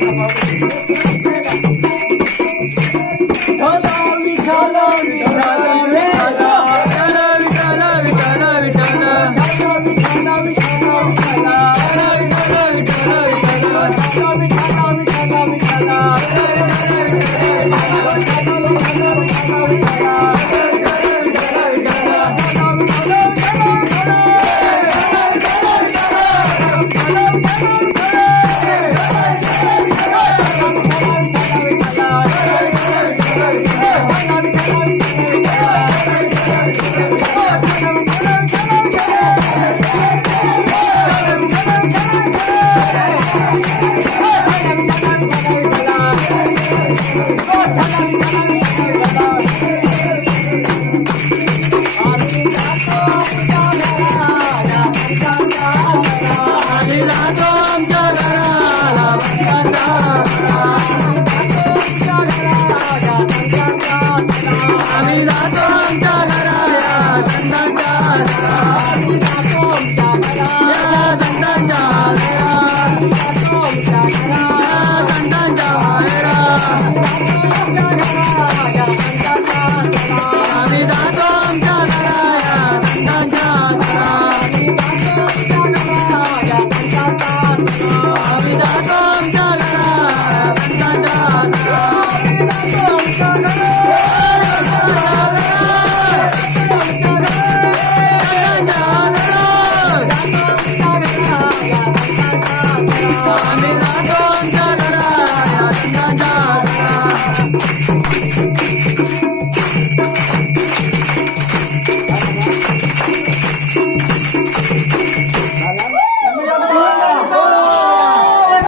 Vamos lá, vamos lá. 你拿